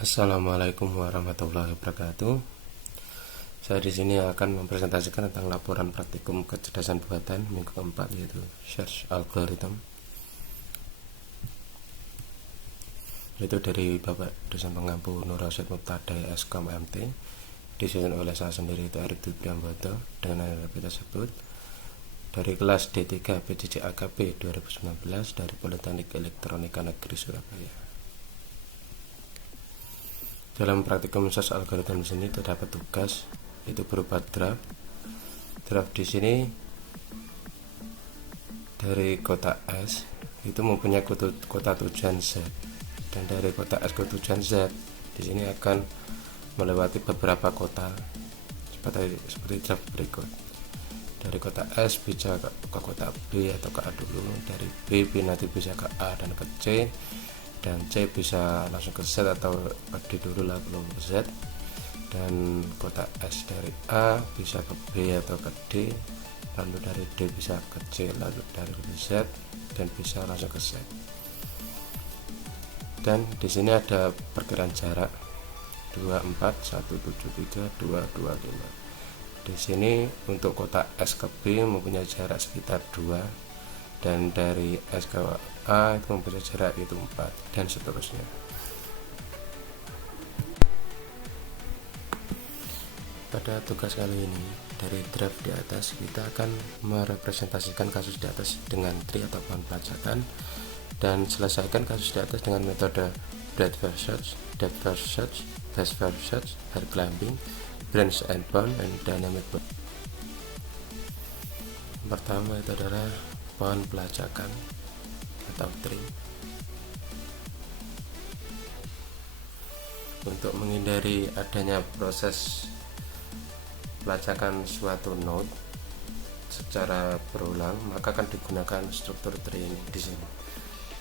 Assalamualaikum warahmatullahi wabarakatuh. Saya di sini akan mempresentasikan tentang laporan praktikum kecerdasan buatan minggu keempat, yaitu search algorithm, yaitu dari Bapak dosen pengampu Nur Rasyid Mubtadai Skom MT, disusun oleh saya sendiri, itu Arif Dwi Priambodo, dengan NRP tersebut dari kelas D3 PJJ AKP 2019 dari Politeknik Elektronika Negeri Surabaya. Dalam praktikum search algorithm di sini terdapat tugas, itu berupa draft. Draft di sini dari kota S itu mempunyai kota tujuan Z, dan dari kota S ke tujuan Z di sini akan melewati beberapa kota seperti draft berikut. Dari kota S bisa ke kota B atau ke A dulu, dari B nanti bisa ke A dan ke C, dan C bisa langsung ke Z atau ke D dulu lah belum ke Z, dan kota S dari A bisa ke B atau ke D, lalu dari D bisa ke C, lalu dari Z, dan bisa langsung ke Z. Dan di sini ada perkiraan jarak 24, 173, 225. Di sini untuk kota S ke B mempunyai jarak sekitar 2, dan dari S ke A itu mempunyai jarak itu 4, dan seterusnya. Pada tugas kali ini, dari draft di atas kita akan merepresentasikan kasus di atas dengan tree atau pohon pelacakan, dan selesaikan kasus di atas dengan metode breadth first search, depth first search, base first search, high climbing, branch and bound, dan dynamic bound. Pertama itu adalah pohon pelacakan atau tree. Untuk menghindari adanya proses pelacakan suatu node secara berulang, maka akan digunakan struktur tree ini di sini.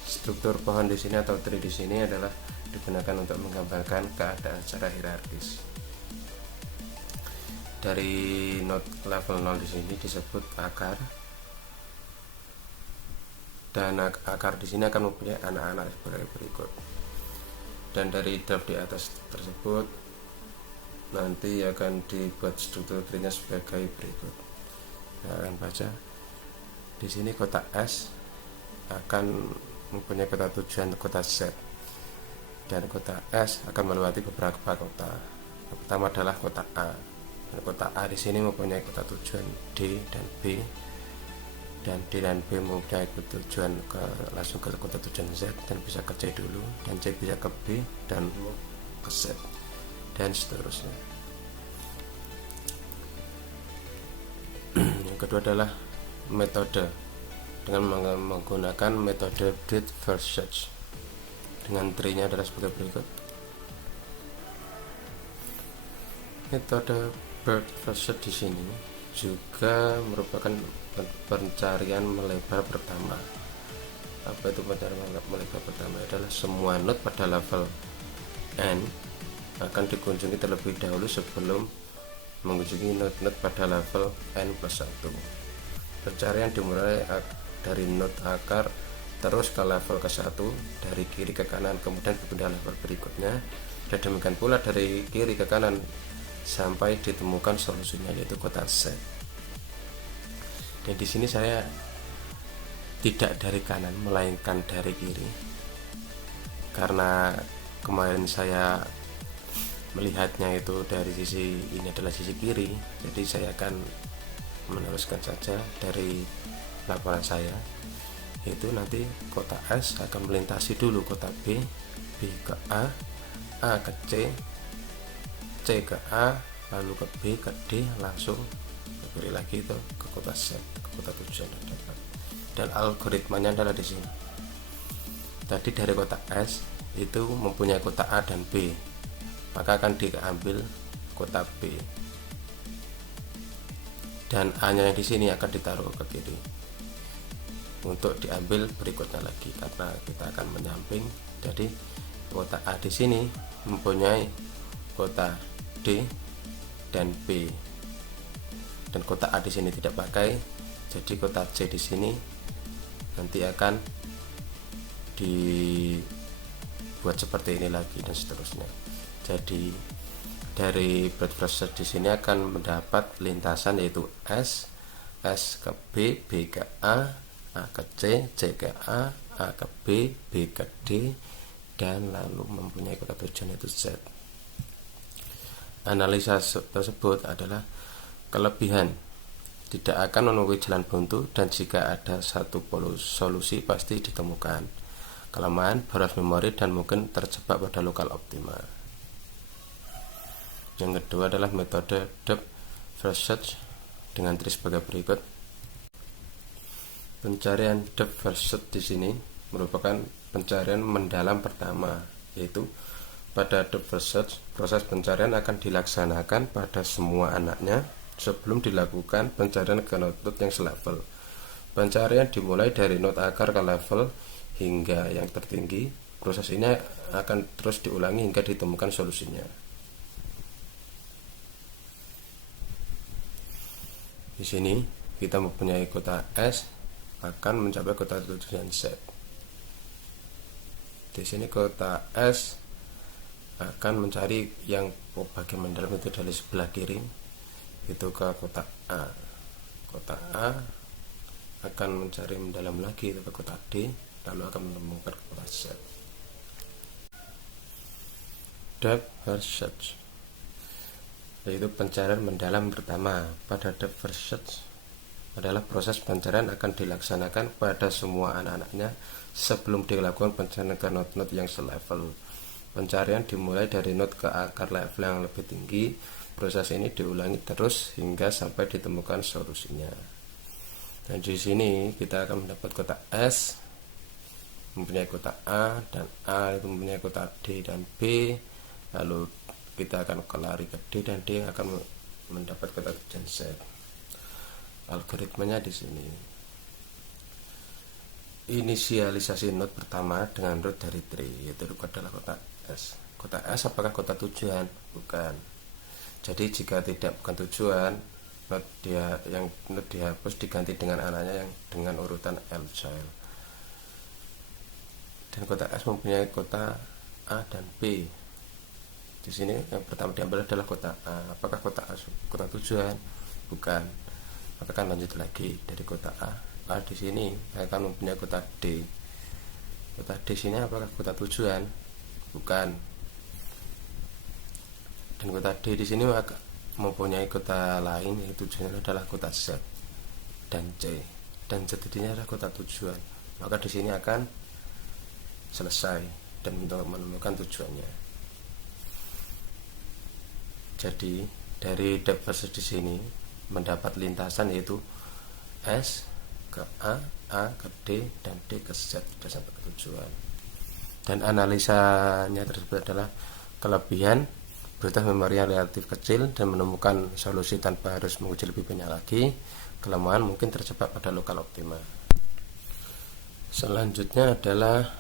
Struktur pohon di sini atau tree di sini adalah digunakan untuk menggambarkan keadaan secara hierarkis. Dari node level 0 di sini disebut akar, dan akar di sini akan mempunyai anak-anak sebagai berikut. Dan dari draft di atas tersebut nanti akan dibuat struktur tree-nya sebagai berikut. Nah, akan baca di sini kota S akan mempunyai kota tujuan kota Z, dan kota S akan melewati beberapa kota. Yang pertama adalah kota A, dan kota A di sini mempunyai kota tujuan D dan B, dan D dan B mempunyai tujuan langsung ke kota tujuan Z, dan bisa ke C dulu, dan C bisa ke B dan ke Z, dan seterusnya. Yang kedua adalah metode, dengan menggunakan metode breadth first search, dengan tree-nya adalah sebagai berikut. Metode breadth first search di sini juga merupakan pencarian melebar pertama. Apa itu pencarian melebar pertama? Adalah semua node pada level n akan dikunjungi terlebih dahulu sebelum mengunjungi node-node pada level n plus 1. Pencarian dimulai dari node akar terus ke level ke-1, dari kiri ke kanan, kemudian berpindah level berikutnya, dan demikian pula dari kiri ke kanan sampai ditemukan solusinya, yaitu kota Z. Dan di sini saya tidak dari kanan melainkan dari kiri, karena kemarin saya melihatnya itu dari sisi ini adalah sisi kiri, jadi saya akan meneruskan saja dari laporan saya, yaitu nanti kota S akan melintasi dulu kota B, B ke A ke C, C ke A, lalu ke B ke D, langsung kembali lagi itu ke kota Z, ke kota tujuan. Dan algoritmanya adalah di sini. Tadi dari kota S itu mempunyai kota A dan B, maka akan diambil kota B, dan A-nya di sini akan ditaruh ke kiri untuk diambil berikutnya lagi, karena kita akan menyamping. Jadi kota A di sini mempunyai kota D dan B, dan kota A di sini tidak pakai, jadi kota C di sini nanti akan dibuat seperti ini lagi dan seterusnya. Jadi dari breadth first search di sini akan mendapat lintasan yaitu S ke B, B ke A ke C, C ke A ke B, B ke D, dan lalu mempunyai kota tujuan yaitu Z. Analisa tersebut adalah kelebihan tidak akan menemui jalan buntu, dan jika ada satu solusi pasti ditemukan. Kelemahan boros memori dan mungkin terjebak pada lokal optima. Yang kedua adalah metode depth first search dengan trik sebagai berikut. Pencarian depth first search di sini merupakan pencarian mendalam pertama, yaitu pada depth first search proses pencarian akan dilaksanakan pada semua anaknya sebelum dilakukan pencarian ke node-node yang selevel. Pencarian dimulai dari node akar ke level hingga yang tertinggi. Proses ini akan terus diulangi hingga ditemukan solusinya. Di sini kita mempunyai kota S akan mencapai kota tujuan Z. Di sini kota S akan mencari yang bagian mendalam itu dari sebelah kiri, itu ke kota A. Kota A akan mencari mendalam lagi ke kota D, lalu akan menemukan kota Z. Depth first search yaitu pencarian mendalam pertama. Pada depth first search adalah proses pencarian akan dilaksanakan pada semua anak-anaknya sebelum dilakukan pencarian ke node-node yang selevel. Pencarian dimulai dari node ke akar level yang lebih tinggi. Proses ini diulangi terus hingga sampai ditemukan solusinya. Dan di sini kita akan mendapat kota S mempunyai kota A, dan A itu mempunyai kota D dan B. Lalu kita akan kelari ke D, dan D akan mendapat kota tujuan Z. Algoritmanya di sini. Inisialisasi node pertama dengan root dari tree, yaitu adalah kota S. Kota S apakah kota tujuan? Bukan. Jadi jika tidak bukan tujuan, node dihapus diganti dengan anaknya yang dengan urutan L child. Dan kota S mempunyai kota A dan B. Di sini yang pertama diambil adalah kota A. Apakah kota A kota tujuan? Bukan. Maka akan lanjut lagi dari kota A. A di sini akan mempunyai kota D. Kota D sini apakah kota tujuan? Bukan. Dan kota D di sini mempunyai kota lain, yaitu tujuannya adalah kota Z dan C. Dan Z ini adalah kota tujuan. Maka di sini akan selesai dan menemukan tujuannya. Jadi dari depth first search di sini mendapat lintasan yaitu S ke A ke D, dan D ke Z sudah sampai ke tujuan. Dan analisanya tersebut adalah kelebihan butuh memori yang relatif kecil dan menemukan solusi tanpa harus menguji lebih banyak lagi. Kelemahan mungkin terjebak pada lokal optima. Selanjutnya adalah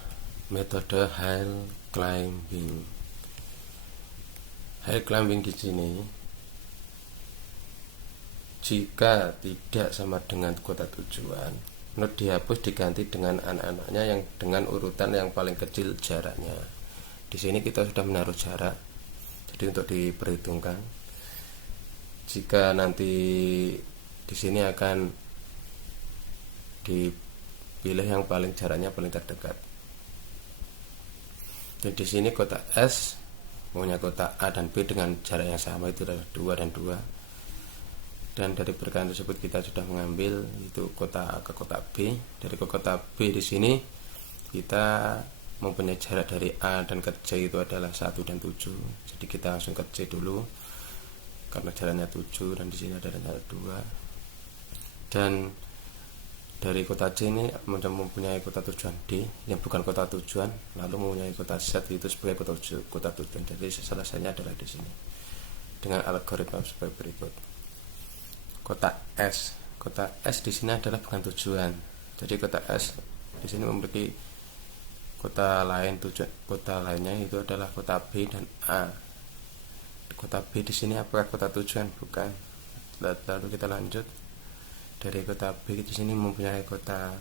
metode hill climbing. Hill climbing di sini jika tidak sama dengan kota tujuan, node dihapus diganti dengan anak-anaknya yang dengan urutan yang paling kecil jaraknya. Di sini kita sudah menaruh jarak, jadi untuk diperhitungkan jika nanti di sini akan dipilih yang paling jaraknya paling terdekat. Dan di sini kota S punya kota A dan B dengan jarak yang sama, itu adalah 2 dan 2. Dan dari perkalian tersebut kita sudah mengambil itu kota A ke kota B. Dari ke kota B di sini kita mempunyai jarak dari A dan ke C itu adalah 1 dan 7. Jadi kita langsung ke C dulu karena jaraknya 7, dan di sini ada jarak 2. Dan dari kota C ini mempunyai kota tujuan D yang bukan kota tujuan, lalu mempunyai kota Z itu sebagai kota tujuan. Jadi selesainya adalah di sini dengan algoritma sebagai berikut. Kota S di sini adalah bukan tujuan. Jadi kota S di sini memiliki kota lain, kota lainnya itu adalah kota B dan A. Kota B di sini apakah kota tujuan? Bukan. Lalu kita lanjut. Dari kota B di sini mempunyai kota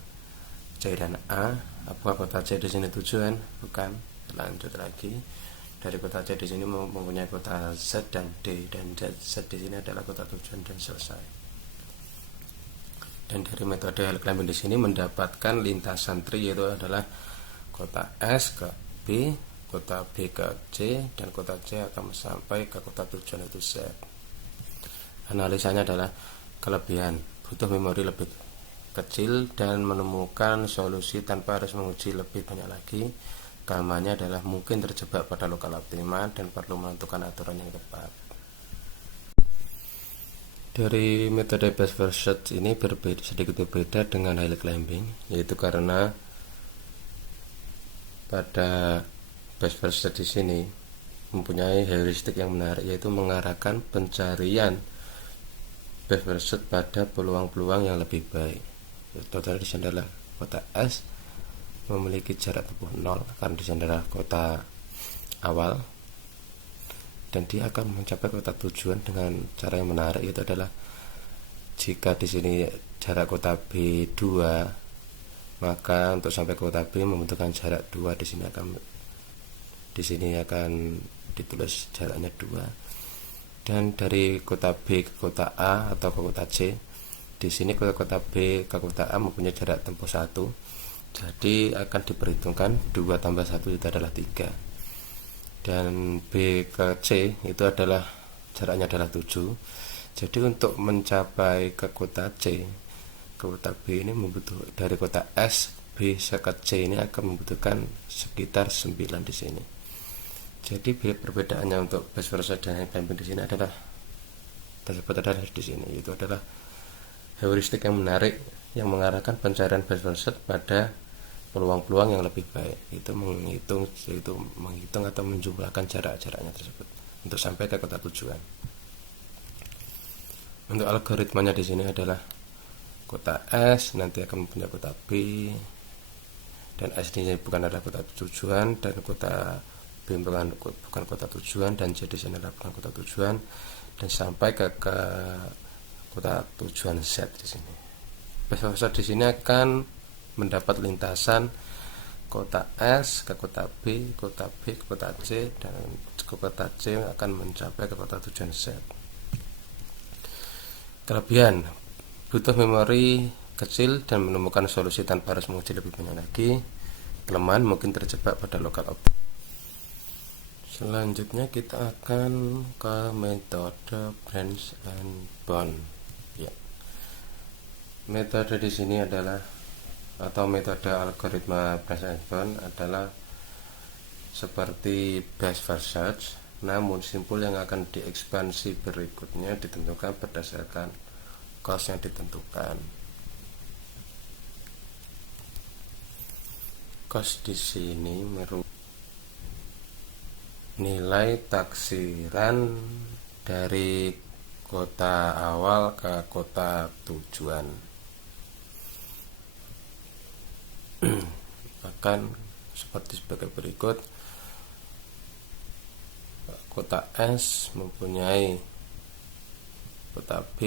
C dan A. Apakah kota C di sini tujuan? Bukan. Lanjut lagi, dari kota C di sini mempunyai kota Z dan D, dan Z di sini adalah kota tujuan dan selesai. Dan dari metode hill climbing di sini mendapatkan lintasan tree, yaitu adalah kota S ke B, kota B ke C, dan kota C akan sampai ke kota tujuan itu Z. Analisanya adalah kelebihan, butuh memori lebih kecil dan menemukan solusi tanpa harus menguji lebih banyak lagi. Kelemahannya adalah mungkin terjebak pada lokal optima dan perlu menentukan aturan yang tepat. Dari metode best first search ini sedikit berbeda dengan hill climbing, yaitu karena pada best first search di sini mempunyai heuristik yang menarik, yaitu mengarahkan pencarian best first search pada peluang-peluang yang lebih baik. Total di sini adalah kota S memiliki jarak tempuh 0 karena di sini adalah kota awal, dan dia akan mencapai kota tujuan dengan cara yang menarik, yaitu adalah jika di sini jarak kota B 2, maka untuk sampai ke kota B membutuhkan jarak 2. Di sini akan ditulis jaraknya 2. Dan dari kota B ke kota A atau ke kota C, di sini ke kota B ke kota A mempunyai jarak tempuh 1. Jadi akan diperhitungkan 2 tambah 1 itu adalah 3. Dan B ke C itu adalah jaraknya adalah 7. Jadi untuk mencapai ke kota C ke kota B ini dari kota S B ke C ini akan membutuhkan sekitar 9 di sini. Jadi perbedaannya untuk best first search dan climbing di sini adalah di sini, itu adalah heuristik yang menarik yang mengarahkan pencarian best first search pada peluang-peluang yang lebih baik, itu menghitung atau menjumlahkan jarak-jaraknya tersebut untuk sampai ke kota tujuan. Untuk algoritmanya di sini adalah kota S nanti akan mempunyai kota B, dan S ini bukan adalah kota tujuan, dan kota B bukan kota tujuan, dan C di sini adalah bukan kota tujuan, dan sampai ke kota tujuan Z di sini. Best first search di sini akan mendapat lintasan kota S ke kota B ke kota C, dan ke kota C akan mencapai ke kota tujuan Z. Kelebihan, butuh memori kecil dan menemukan solusi tanpa harus menguji lebih banyak lagi. Kelemahan, mungkin terjebak pada lokal optima. Selanjutnya kita akan ke metode branch and bound. Ya. Metode di sini adalah metode algoritma branch and bound adalah seperti best first search, namun simpul yang akan diekspansi berikutnya ditentukan berdasarkan cost yang ditentukan. Cost di sini merupakan nilai taksiran dari kota awal ke kota tujuan. Akan seperti sebagai berikut. Kota S mempunyai kota B,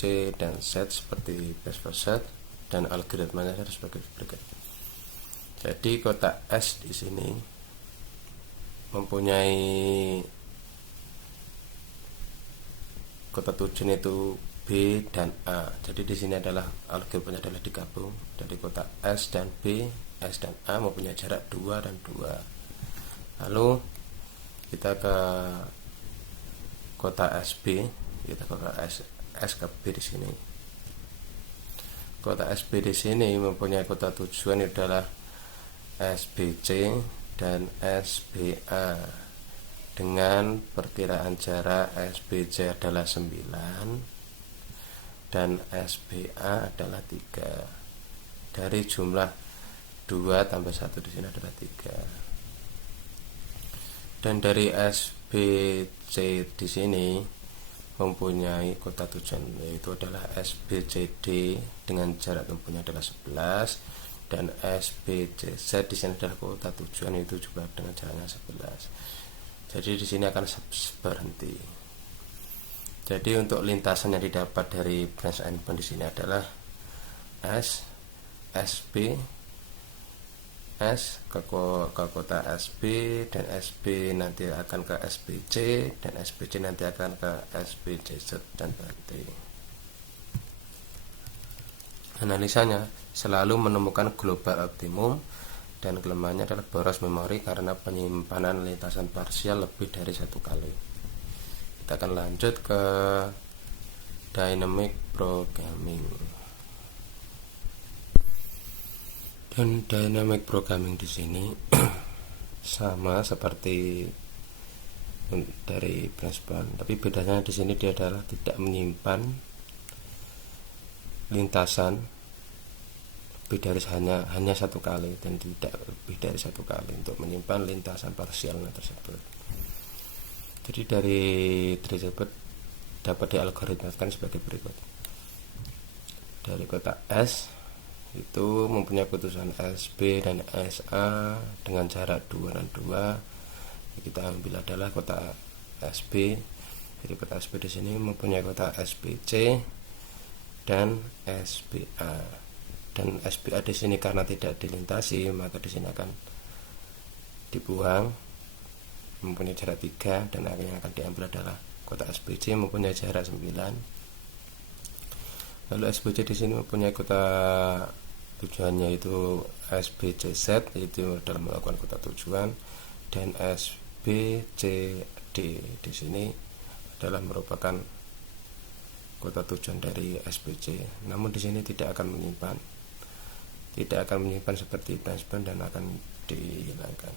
C, dan Z seperti best first search, dan algoritmanya sebagai berikut. Jadi kota S di sini mempunyai kota tujuan itu B dan A. Jadi di sini adalah algoritmanya adalah digabung dari kota S dan B, S dan A mempunyai jarak 2 dan 2. Lalu kita ke kota SB, kita ke S ke B di sini. Kota SB di sini mempunyai kota tujuan adalah SBC dan SBA dengan perkiraan jarak SBC adalah 9 dan SBA adalah 3. Dari jumlah 2 tambah 1 di sini adalah 3. Dan dari SBC di sini mempunyai kota tujuan yaitu adalah SBCD dengan jarak tempuhnya adalah 11, dan SBCZ di sini adalah kota tujuan itu juga dengan jaraknya 11. Jadi di sini akan berhenti. Jadi untuk lintasan yang didapat dari branch and bound di sini adalah S, SB, S ke kota SB, dan SB nanti akan ke SBC, dan SBC nanti akan ke SBCZ dan berhenti. Analisanya selalu menemukan global optimum, dan kelemahannya adalah boros memori karena penyimpanan lintasan parsial lebih dari satu kali. Kita akan lanjut ke dynamic programming. Dan dynamic programming di sini sama seperti dari branch, tapi bedanya di sini dia adalah tidak menyimpan lintasan lebih dari hanya satu kali, dan tidak lebih dari satu kali untuk menyimpan lintasan parsialnya tersebut. Jadi dari tersebut dapat dialgoritmakan sebagai berikut. Dari kota S itu mempunyai putusan SB dan SA dengan jarak 2 dan 2. Kita ambil adalah kota SB. Jadi kota SB di sini mempunyai kota SBC dan SBA. Dan SBA di sini karena tidak dilintasi, maka di sini akan dibuang, mempunyai jarak 3, dan yang akan diambil adalah kota SBC mempunyai jarak 9. Lalu SBC di sini mempunyai kota tujuannya itu SBCZ, yaitu dalam melakukan kota tujuan, dan SBCD di sini adalah merupakan kota tujuan dari SBC. Namun di sini tidak akan menyimpan seperti branch dan akan dihilangkan.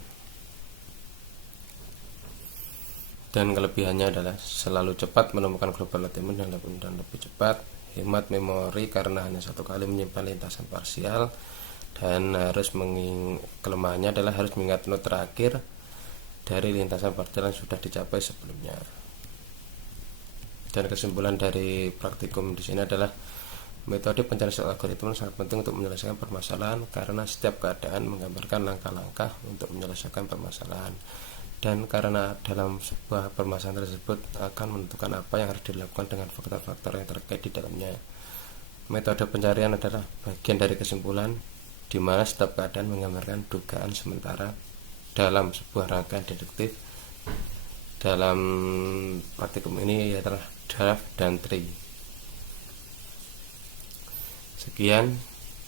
Dan kelebihannya adalah selalu cepat menemukan global optimum dan lebih cepat, hemat memori karena hanya satu kali menyimpan lintasan parsial, dan kelemahannya adalah harus mengingat node terakhir dari lintasan parsial yang sudah dicapai sebelumnya. Dan kesimpulan dari praktikum di sini adalah metode pencarian algoritma sangat penting untuk menyelesaikan permasalahan karena setiap keadaan menggambarkan langkah-langkah untuk menyelesaikan permasalahan, dan karena dalam sebuah permasalahan tersebut akan menentukan apa yang harus dilakukan dengan faktor-faktor yang terkait di dalamnya. Metode pencarian adalah bagian dari kesimpulan di mana setiap keadaan menggambarkan dugaan sementara dalam sebuah rangkaian deduktif. Dalam praktikum ini adalah draft dan tree. Sekian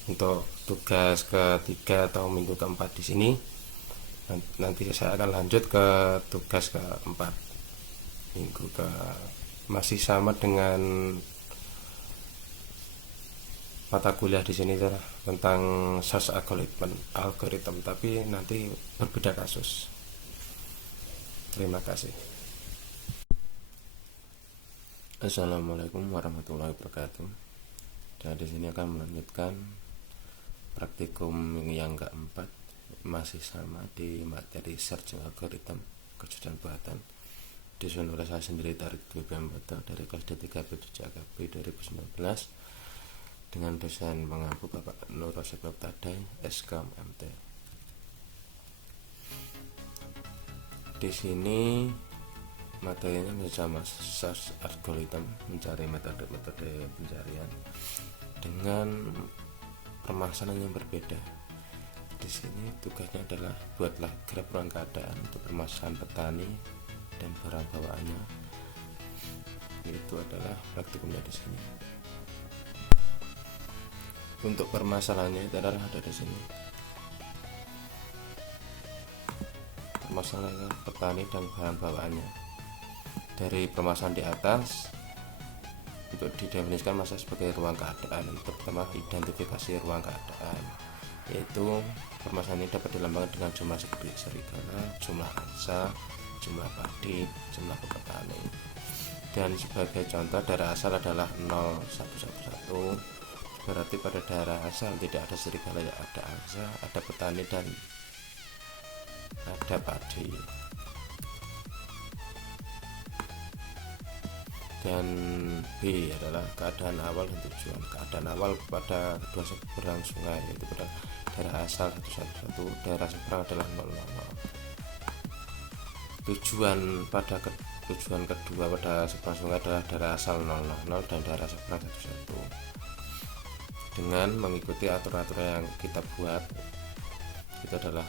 untuk tugas ketiga atau minggu keempat di sini. Nanti saya akan lanjut ke tugas keempat masih sama dengan mata kuliah di sini adalah tentang search algorithm, tapi nanti berbeda kasus. Terima kasih. Assalamualaikum warahmatullahi wabarakatuh. Dan di sini akan melanjutkan praktikum yang keempat, masih sama di materi search algorithm kejuruan buatan, disusun oleh saya sendiri Tarik Dwi-Bamboto dari kelas D3 B7 AKB 2019 dengan dosen pengampu Bapak Nur Rosyid Tadai, SKM MT. Di sini materinya bersama search algorithm, mencari metode-metode pencarian dengan permasalahan yang berbeda. Di sini tugasnya adalah buatlah graf ruang keadaan untuk permasalahan petani dan barang bawaannya. Itu adalah praktikumnya di sini. Untuk permasalahannya itu adalah ada di sini. Permasalahan petani dan barang bawaannya. Dari permasalahan di atas, untuk didefinisikan masalah sebagai ruang keadaan, pertama identifikasi ruang keadaan, yaitu permasalahan ini dapat dilambangkan dengan jumlah serigala, jumlah angsa, jumlah padi, jumlah petani. Dan sebagai contoh daerah asal adalah 0111, berarti pada daerah asal tidak ada serigala, ada angsa, ada petani, dan ada padi. Dan B adalah keadaan awal dan tujuan. Keadaan awal pada kedua seberang sungai, yaitu pada daerah asal 111, daerah seberang adalah 000. Tujuan kedua pada seberang sungai adalah daerah asal 000 dan daerah seberang 11. Dengan mengikuti aturan-aturan yang kita buat, itu adalah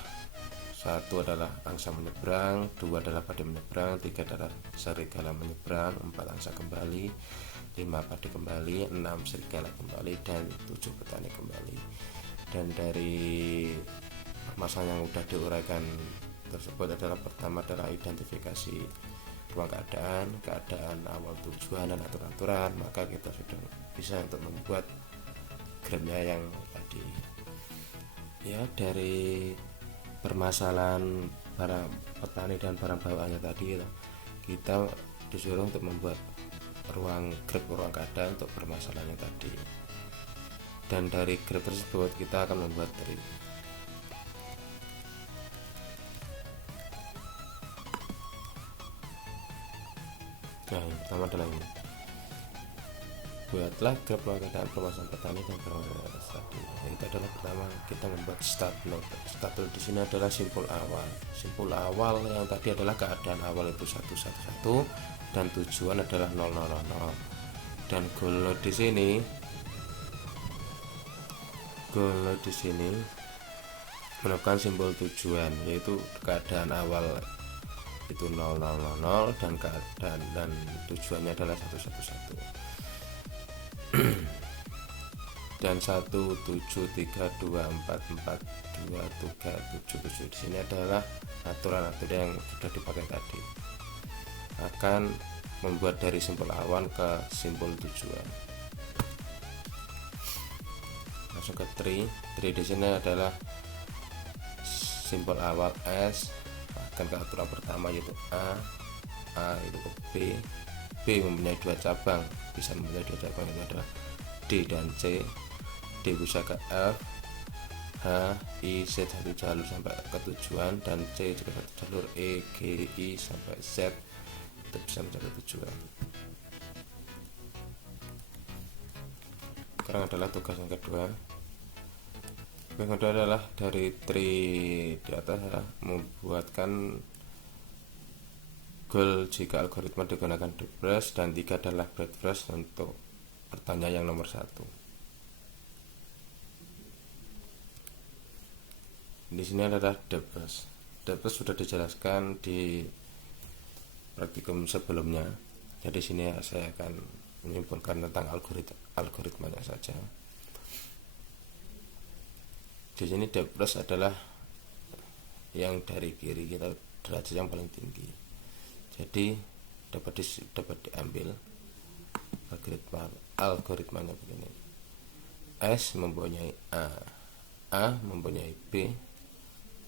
satu adalah angsa menyeberang, dua adalah padi menyeberang, tiga adalah serigala menyeberang, empat angsa kembali, lima padi kembali, enam serigala kembali, dan tujuh petani kembali. Dan dari permasalahan yang sudah diuraikan tersebut adalah pertama adalah identifikasi ruang keadaan awal tujuan dan aturan-aturan, maka kita sudah bisa untuk membuat grafnya yang tadi. Ya, dari permasalahan para petani dan barang bawaannya tadi, kita disuruh untuk membuat ruang keadaan untuk permasalahannya tadi, dan dari graf tersebut kita akan membuat tree. Nah, yang pertama adalah ini, buatlah graf ruang keadaan permasalahan petani dan barang bawaan tadi. Itu adalah pertama kita membuat start node. Start node di sini adalah simpul awal. Simpul awal yang tadi adalah keadaan awal itu 111 dan tujuan adalah 0000. Dan goal node di sini menemukan simbol tujuan, yaitu keadaan awal itu 0000 dan keadaan dan tujuannya adalah 111. Dan 173244237 di sini adalah aturan-aturan yang sudah dipakai tadi, akan membuat dari simbol awan ke simbol tujuan. Langsung ke tree di sini adalah simbol awal S, akan ke aturan pertama yaitu A itu ke B mempunyai dua cabang, bisa mempunyai dua cabang, itu adalah D dan C. D bisa ke F, H, I, Z satu jalur sampai ke tujuan, dan C juga satu jalur, E, G, I sampai Z itu bisa mencapai tujuan. Sekarang adalah tugas yang kedua. Tugas yang kedua adalah dari tree di atas adalah membuatkan goal jika algoritma digunakan depth first, dan 3 adalah breadth first untuk pertanyaan yang nomor 1. Di sini adalah depth first. Depth first sudah dijelaskan di praktikum sebelumnya. Jadi sini saya akan menyimpulkan tentang algoritmanya saja. Di sini depth first adalah yang dari kiri, kita derajat yang paling tinggi. Jadi dapat diambil algoritmanya begini. S mempunyai A mempunyai B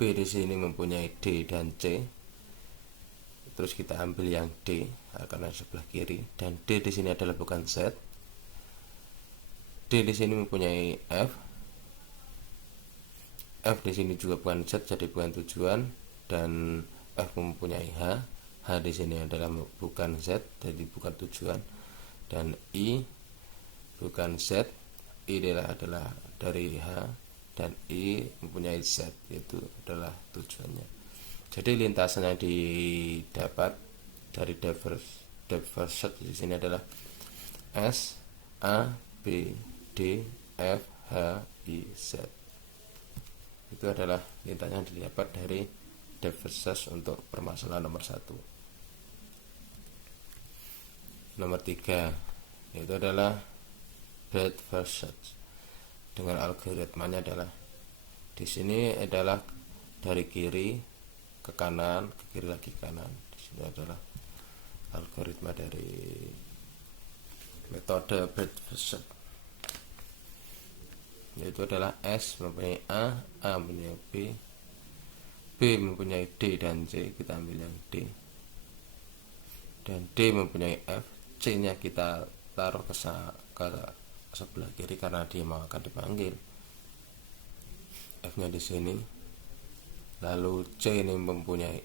di sini mempunyai D dan C. Terus kita ambil yang D karena sebelah kiri, dan D di sini adalah bukan Z. D di sini mempunyai F di sini juga bukan Z, jadi bukan tujuan, dan F mempunyai H di sini adalah bukan Z, jadi bukan tujuan, dan I bukan Z, I adalah dari H, dan I mempunyai Z, yaitu adalah tujuannya. Jadi lintasan yang didapat dari depth first di sini adalah S, A, B, D, F, H, I, Z. Itu adalah lintasan yang didapat dari depth first search untuk permasalahan nomor 1. Nomor 3 itu adalah breadth first search. Dengan algoritmanya adalah di sini adalah dari kiri ke kanan, ke kiri lagi kanan. Di sini adalah algoritma dari metode breadth first search, yaitu adalah S mempunyai A mempunyai B mempunyai D dan C, kita ambil yang D, dan D mempunyai F, C nya kita taruh ke sebelah kiri karena dia mau akan dipanggil. F nya di sini, lalu C ini mempunyai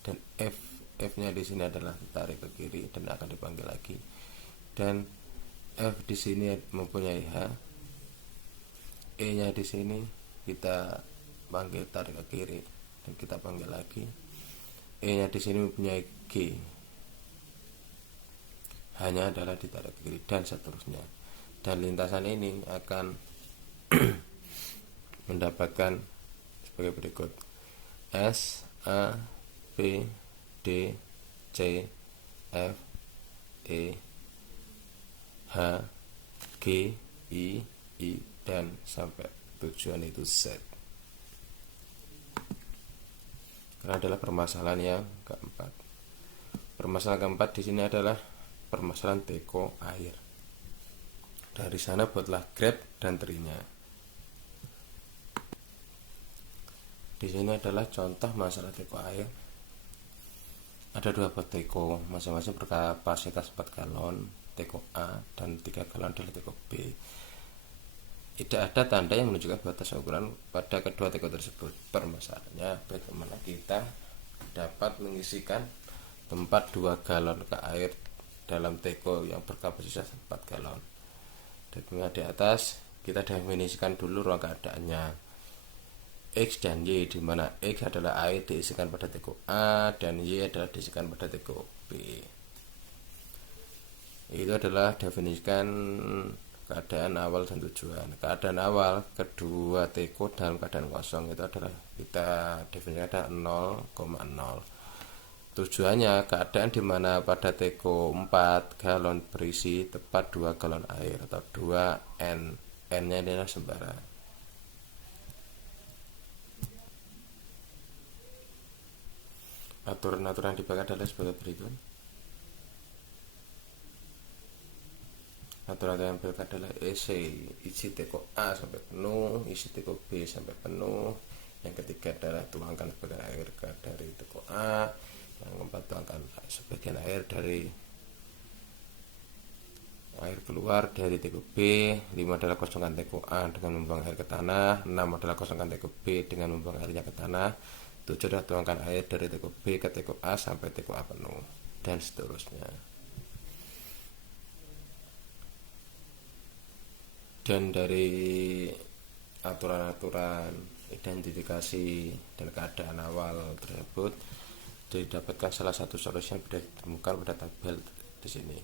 dan F nya di sini adalah ditarik ke kiri dan akan dipanggil lagi, dan F di sini mempunyai H, E nya di sini kita panggil, tarik ke kiri dan kita panggil lagi, E nya di sini mempunyai G, hanya adalah ditarik ke kiri, dan seterusnya. Dan lintasan ini akan mendapatkan sebagai berikut: S, A, B, D, C, F, E, H, G, I, dan sampai tujuan itu Z. Karena adalah permasalahan yang keempat. Permasalahan keempat di sini adalah permasalahan teko air. Dari sana buatlah grab dan trinya. Di sini adalah contoh masalah teko air. Ada 2 pot teko, masing-masing berkapasitas 4 galon, teko A, dan 3 galon adalah teko B. Tidak ada tanda yang menunjukkan batas ukuran pada kedua teko tersebut. Permasalahannya bagaimana kita dapat mengisikan tempat 2 galon ke air dalam teko yang berkapasitas 4 galon. Dan di atas kita definisikan dulu ruang keadaannya X dan Y, di mana X adalah air diisikan pada teko A dan Y adalah diisikan pada teko B. Itu adalah definisikan keadaan awal dan tujuan. Keadaan awal kedua teko dalam keadaan kosong itu adalah kita definisikan 0,0. Tujuannya keadaan di mana pada teko 4 galon berisi tepat 2 galon air atau 2 N. N-nya adalah sembara. Aturan-aturan dibagi adalah sebagai berikut. Aturan yang berikut adalah isi teko A sampai penuh, isi teko B sampai penuh. Yang ketiga adalah tuangkan sebagian air dari teko A. Yang keempat, tuangkan sebagian air dari air keluar dari teko B. 5 adalah kosongkan teko A dengan membuang air ke tanah. 6 adalah kosongkan teko B dengan membuang airnya ke tanah. 7 adalah tuangkan air dari teko B ke teko A sampai teko A penuh, dan seterusnya. Dan dari aturan-aturan identifikasi dan keadaan awal tersebut didapatkan salah satu solusi yang sudah ditemukan pada tabel di sini.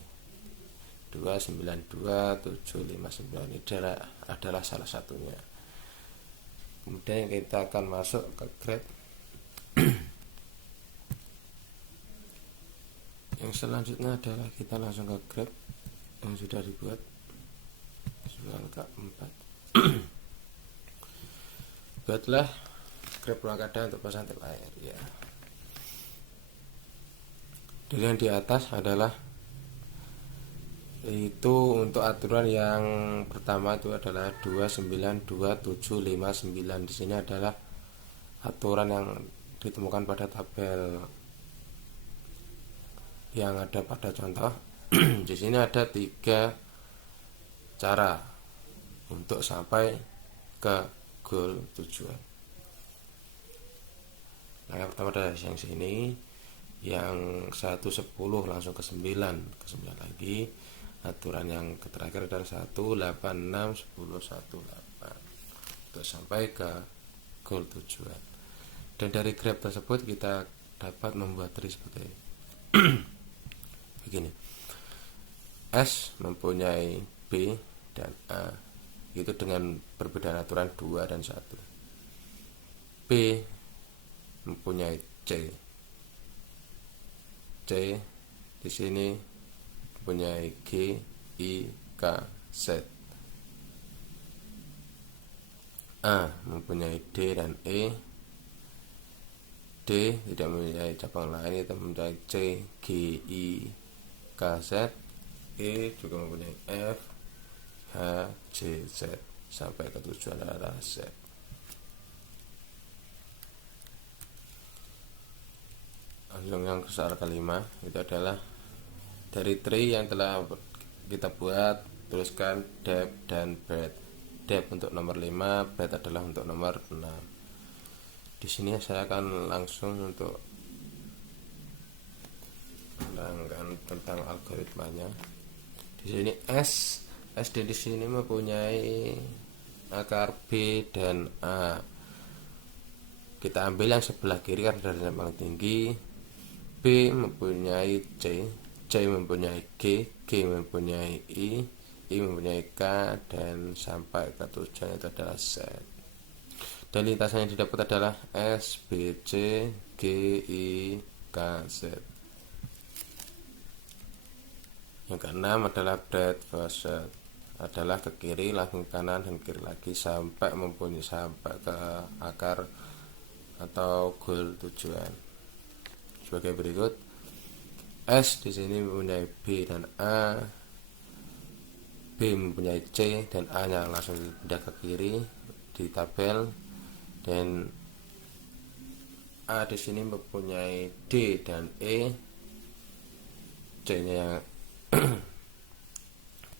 292759 ini adalah salah satunya. Kemudian kita akan masuk ke grab. Yang selanjutnya adalah kita langsung ke grab yang sudah dibuat soal keempat. Buatlah grab ruang keadaan untuk pasang tep air ya. Dan yang di atas adalah itu untuk aturan yang pertama itu adalah 292759. Di sini adalah aturan yang ditemukan pada tabel yang ada pada contoh. Di sini ada 3 cara untuk sampai ke goal tujuan. Nah, yang pertama adalah yang sini, yang 110 langsung ke 9 lagi. Aturan yang terakhir adalah 186 10 18 untuk sampai ke goal tujuan. Dan dari graf tersebut kita dapat membuat tree seperti begini. S mempunyai B dan A itu dengan perbedaan aturan 2 dan 1. B mempunyai C. C di sini mempunyai G, I, K, Z. A mempunyai D dan E. D tidak mempunyai cabang lain, itu mempunyai C, G, I, K, Z. E juga mempunyai F, H, J, Z sampai ke tujuan adalah Z. Langsung yang soal kelima itu adalah dari tree yang telah kita buat, tuliskan depth dan breadth. Depth untuk nomor 5, breadth adalah untuk nomor 6. Di sini saya akan langsung untuk menerangkan tentang algoritmanya. Di sini SD di sini mempunyai akar B dan A. Kita ambil yang sebelah kiri karena dari yang paling tinggi. B mempunyai C, C mempunyai G, G mempunyai I mempunyai K, dan sampai ke tujuan itu adalah Z. Dan lintasan yang didapat adalah S, B, C, G, I, K, Z. Yang keenam adalah breadth first, adalah ke kiri, langsung ke kanan, dan kiri lagi sampai ke akar atau goal tujuan. Sebagai berikut, S di sini mempunyai B dan A, B mempunyai C dan A-nya langsung pindah ke kiri di tabel, dan A di sini mempunyai D dan E, C-nya yang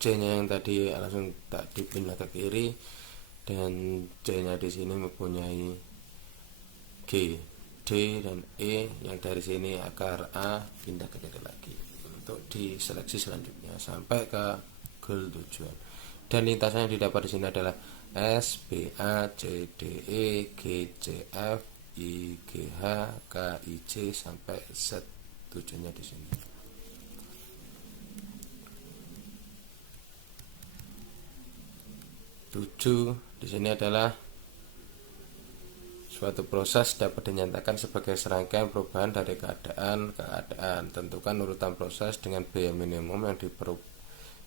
C-nya yang tadi langsung tak dipindah ke kiri, dan C-nya di sini mempunyai G, D dan E yang dari sini akar A pindah ke kiri lagi untuk diseleksi selanjutnya sampai ke goal tujuan. Dan lintasan yang didapat di sini adalah S, B, A, C, D, E, G, C, F, I, G, H, K, I, J sampai Z. Tujuannya di sini. Di sini adalah suatu proses dapat dinyatakan sebagai serangkaian perubahan dari keadaan ke keadaan. Tentukan urutan proses dengan biaya minimum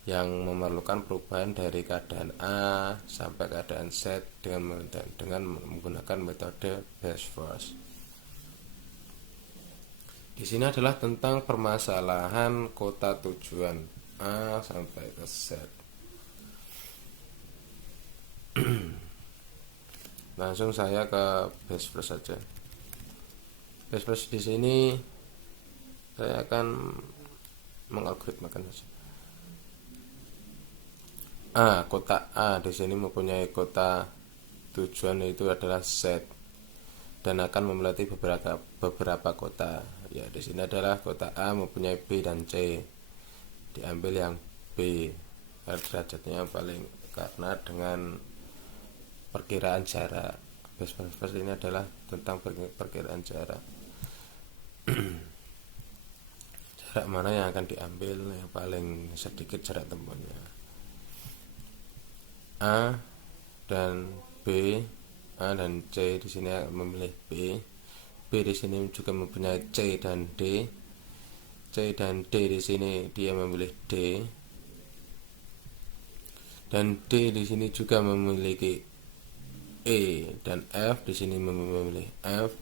yang memerlukan perubahan dari keadaan A sampai keadaan Z dengan menggunakan metode best first. Di sini adalah tentang permasalahan kota tujuan A sampai ke Z. Langsung saya ke base first saja. Base first di sini saya akan mengalgoritmakan saja. Kota A di sini mempunyai kota tujuan yaitu adalah Z dan akan memelati beberapa kota. Ya, di sini adalah kota A mempunyai B dan C. Diambil yang B, derajatnya paling karena dengan perkiraan jarak. Base first ini adalah tentang perkiraan jarak. Jarak mana yang akan diambil yang paling sedikit jarak tempuhnya. A dan B, A dan C di sini memilih B. B di sini juga mempunyai C dan D. C dan D di sini dia memilih D. Dan D di sini juga memiliki E, dan F di sini memilih F,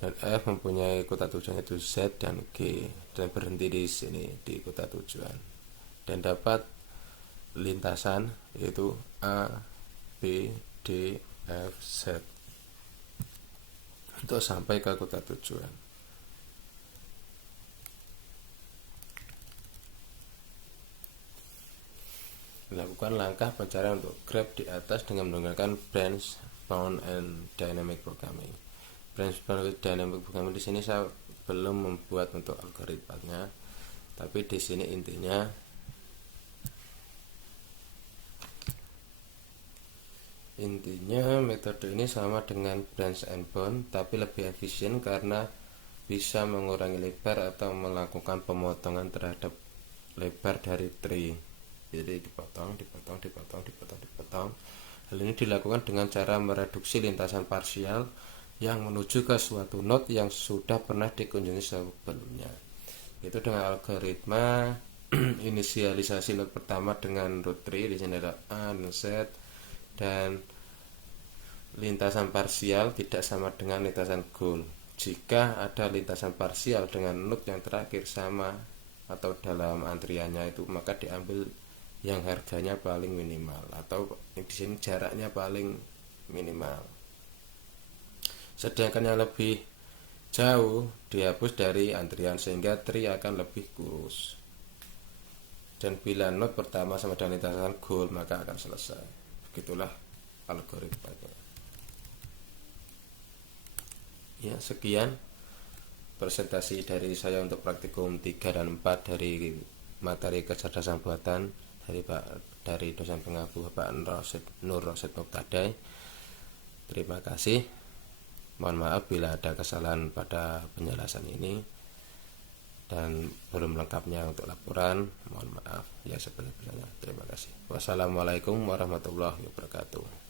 dan F mempunyai kota tujuan itu Z dan G, dan berhenti di sini di kota tujuan, dan dapat lintasan yaitu A, B, D, F, Z untuk sampai ke kota tujuan. Lakukan langkah pencarian untuk graph di atas dengan menggunakan branch bound and dynamic programming. Branch bound and dynamic programming di sini saya belum membuat untuk algoritmanya, tapi di sini intinya metode ini sama dengan branch and bound, tapi lebih efisien karena bisa mengurangi lebar atau melakukan pemotongan terhadap lebar dari tree. Jadi dipotong. Hal ini dilakukan dengan cara mereduksi lintasan parsial yang menuju ke suatu node yang sudah pernah dikunjungi sebelumnya. Itu dengan algoritma inisialisasi node pertama dengan root tree, di sini ada A dan Z, dan lintasan parsial tidak sama dengan lintasan goal. Jika ada lintasan parsial dengan node yang terakhir sama atau dalam antriannya itu, maka diambil yang harganya paling minimal atau di sini jaraknya paling minimal. Sedangkan yang lebih jauh dihapus dari antrian sehingga tree akan lebih kurus. Dan bila node pertama sama dengan lintasan goal, maka akan selesai. Begitulah algoritmanya. Ya, sekian presentasi dari saya untuk praktikum 3 dan 4 dari materi kecerdasan buatan dari dosen pengaku Bapak Nur Rosid Muqtadai. Terima kasih. Mohon maaf bila ada kesalahan pada penjelasan ini dan belum lengkapnya untuk laporan. Mohon maaf ya sebesar-besarnya. Terima kasih. Wassalamualaikum warahmatullahi wabarakatuh.